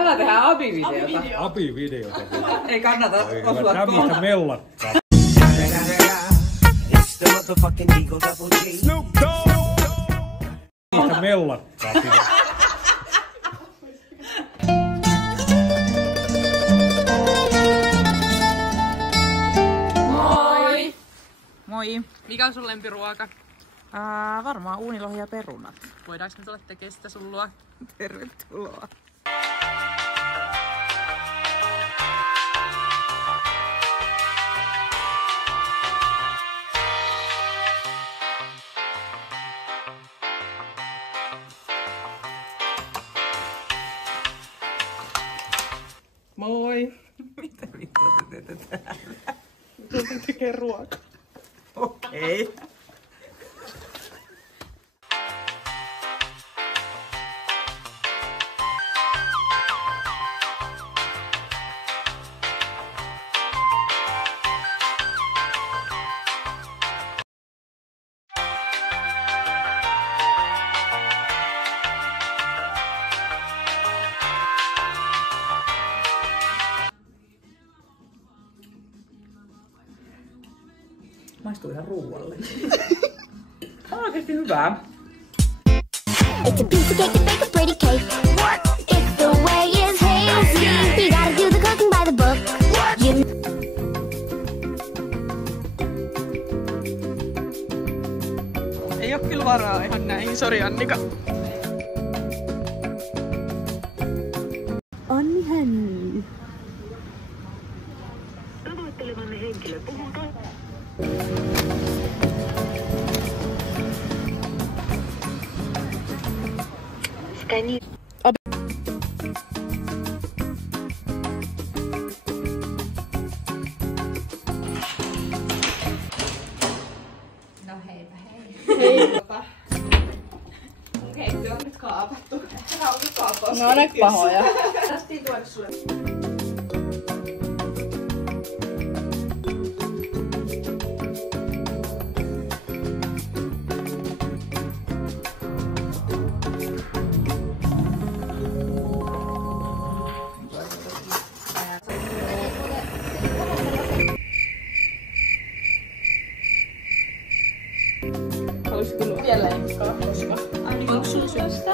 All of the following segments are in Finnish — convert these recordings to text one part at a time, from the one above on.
Tänään tehdään Abi-videota. Abi-videota. Ei kannata osua tämmöistä mellakkaa. Tämmöistä mellakkaa pitää. Moi! Moi. Mikä on sun lempiruoka? Varmaan uunilohi ja perunat. Voidaanko me tulla tekemään sitä sun luo? Tervetuloa. Moi! Mitä vittua te teette täällä? Tultiin tekee ruokaa. Okei. Maistuu ihan ruualle. On oikeesti hyvää. It's a piece of cake to bake a pretty cake. What? If the way is hazy, you gotta do the cooking by the book. What? Ei oo kyllä varaa ihan näihin, sori Annika. Anni Hänni. Tavoittelevanne henkilö puhuu Skani. No heipä hei. Mun keittiö on nyt kaapattu. Tää on nyt kaapattu. No ne pahoja. Tästiin tuoda sulle. Haluaisitko nuo? Vielä leikkaa, koska aina onko sulla syöstä?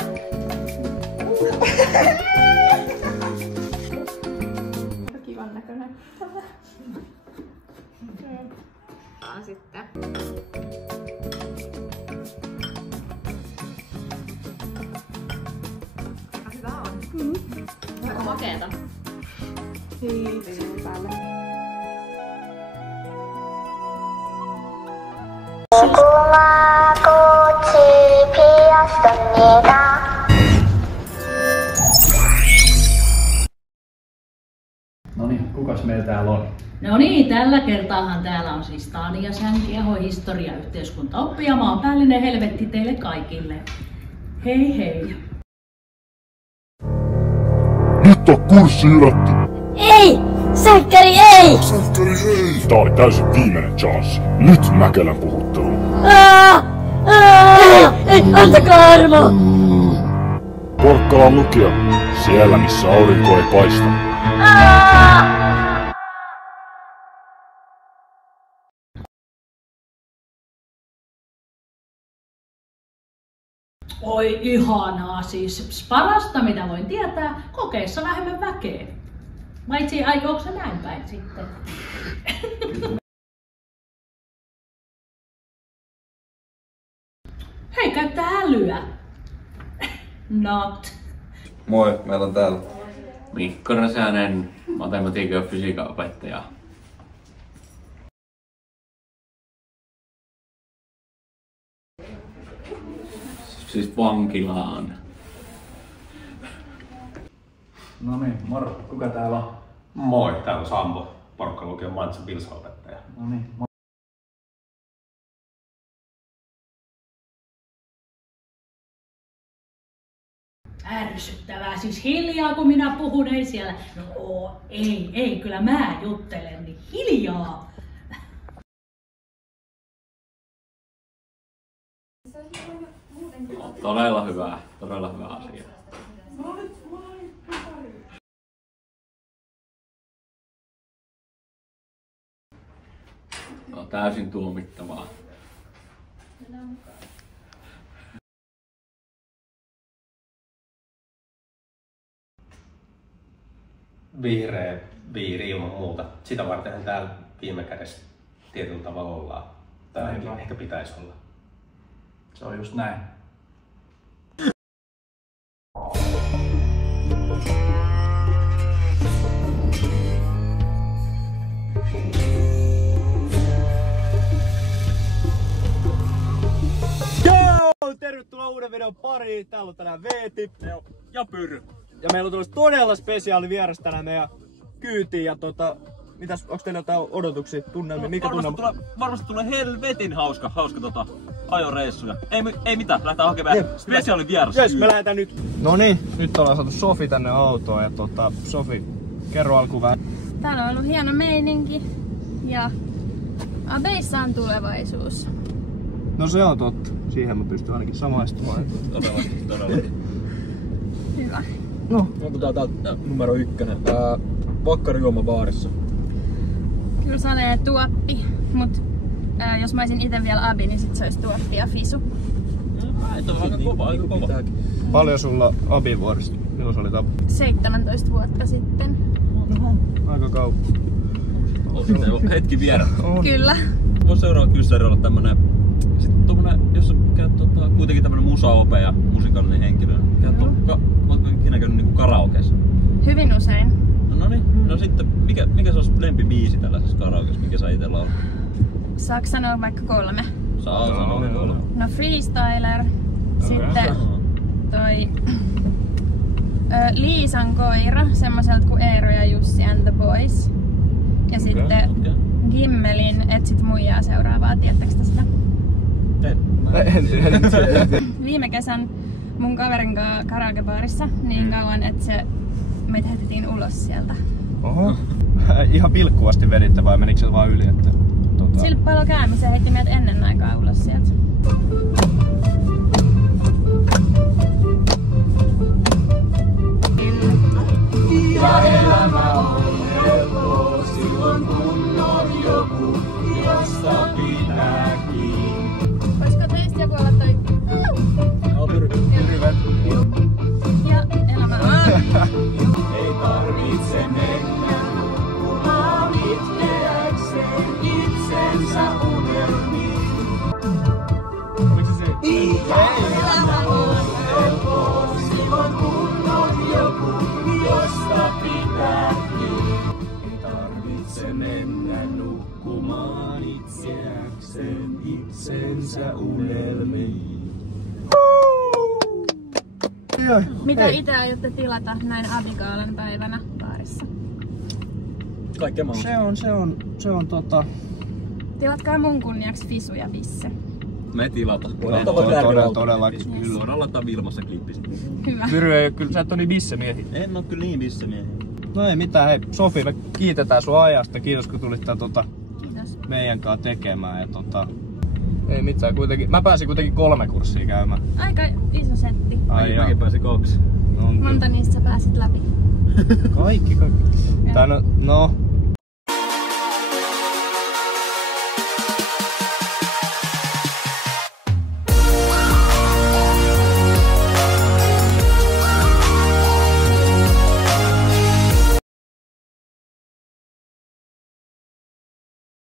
Kivan näköinen. Tää sitten. Aika hyvä on. Aika makeeta. Hei, päälle. 고마꽃이 피었습니다. Noniin, kukas meillä täällä on? No niin, tällä kertaahan täällä on siis Tania Sänkiaho, historia, yhteiskuntaoppi ja maanpäällinen helvetti teille kaikille. Hei hei! Nyt on kurssi yrätty! Ei! Säkkäri ei! Sähkäri ei! Tää oli täysin viimeinen chanssi. Nyt Mäkelän puhuttelu. Ei! Antakaa armo! Porkkalan lukio. Siellä missä aurinko ei paista. Oi ihanaa, siis parasta mitä voin tietää, kokeissa vähemmän väkeä. Paitsi aikooko se näin päin sitten? Hei, käyttää älyä. Not. Moi, meillä on täällä Mikko Räsänen, matematiikan ja fysiikan opettaja. Siis vankilaan. No niin, moro. Kuka täällä on? Moi, täällä on Sampo, Porkkalan lukion Mantsa Pilsa-opettaja. No niin, Ärsyttävää, siis hiljaa kun minä puhun, ei siellä. No ei, kyllä mä juttelen, niin hiljaa. Todella hyvä asia. Se on täysin tuomittavaa. Vihreä viiri ilman muuta. Sitä vartenhan täällä viime kädessä tietyllä tavalla ollaan. Tai ainakin ehkä pitäisi olla. Se on just näin. Tervetuloa uuden videon pariin. Täällä on tänään Veeti ja Pyry. Ja meillä on tullut todella spesiaali vieras tänään meidän kyytiin. Ja onks teillä jotain odotuksia, tunnelmia? Mikä tunnelma? Varmasti tulee helvetin hauska ajoreissuja. Ei mitään, lähdetään hakemaan spesiaali vieras. Jes, me lähdetään nyt. No niin, nyt ollaan saatu Sofi tänne autoon. Ja Sofi, kerro alkuun vähän. Täällä on ollut hieno meininki ja Abeissa on tulevaisuus. No se on totta. Siihen mä pystyn ainakin samaistumaan. Todellakin. Hyvä. No. Onko tää numero 1? Vakkarijuoma baarissa. Kyllä se on tuoppi, mut jos mä olisin ite vielä abi, niin sit se olisi tuoppi ja fisu. Ei ole aika kova. Paljon sulla abivuodesta? Milloin sä olit abi? 17 vuotta sitten. Aika kauan. On sitten jo hetki viedä. Kyllä. Voisi seuraava kyssäri olla tämmönen, sitten tommonen, jos sä käyt kuitenkin tämmönen musaope ja musikaalinen henkilö, ootko ikinä käynyt niinku karaokeessa? Hyvin usein. No niin, no sitten mikä se olisi lempibiisi tällaisessa karaokeessa, mikä sä ite laulat? Saanko sanoa vaikka 3? Saa sanoa 3. No Freestyler, sitten toi Liisan koira, semmoiselta kuin Eero ja Jussi and the Boys. Ja sitten Gimmelin Etsit muijaa seuraavaa, tiedättekö sitä? En tiedä. Viime kesän mun kaverin kanssa karaokebaarissa niin kauan, että meitä heitettiin ulos sieltä. Oho. Ihan pilkkuvasti veditte vai menikö se vaan yli? Että, Sillä palo käymään, se heitti meidät ennen aikaa ulos sieltä. Ja elämä on helppo silloin kun on joku, josta pitää kiinni. Voisiko teistä joku olla toi? Ja elämä on. Ei tarvitse mennä nukkumaan itkeäkseen itsensä unelmiin. Ja elämä on helppo silloin kun on joku, josta pitää kiinni. Ei tarvitse mennä nukkumaan itseäkseen itsensä unelmiin. Mitä itse aiotte tilata näin abigaalan päivänä baarissa? Kaikkea mahdollista. Se on Tilatkaa mun kunniaksi Fisu ja Visse. Me tilata. Todellakin kyllä. Voidaan laittaa Vilmassa klippi. Hyvä. Pyry ei oo kyllä, sä et oo niin bissemiehi. En oo kyllä niin bissemiehi. No ei mitään, hei Sofi, me kiitetään sun ajasta. Kiitos kun tulit tää Kiitos. meidän kanssa tekemään. Ja ei mitään, kuitenkin. Mä pääsin kuitenkin 3 kurssia käymään. Aika iso setti. Mäkin pääsin 2. Monta niistä sä pääsit läpi? Kaikki. Tai no,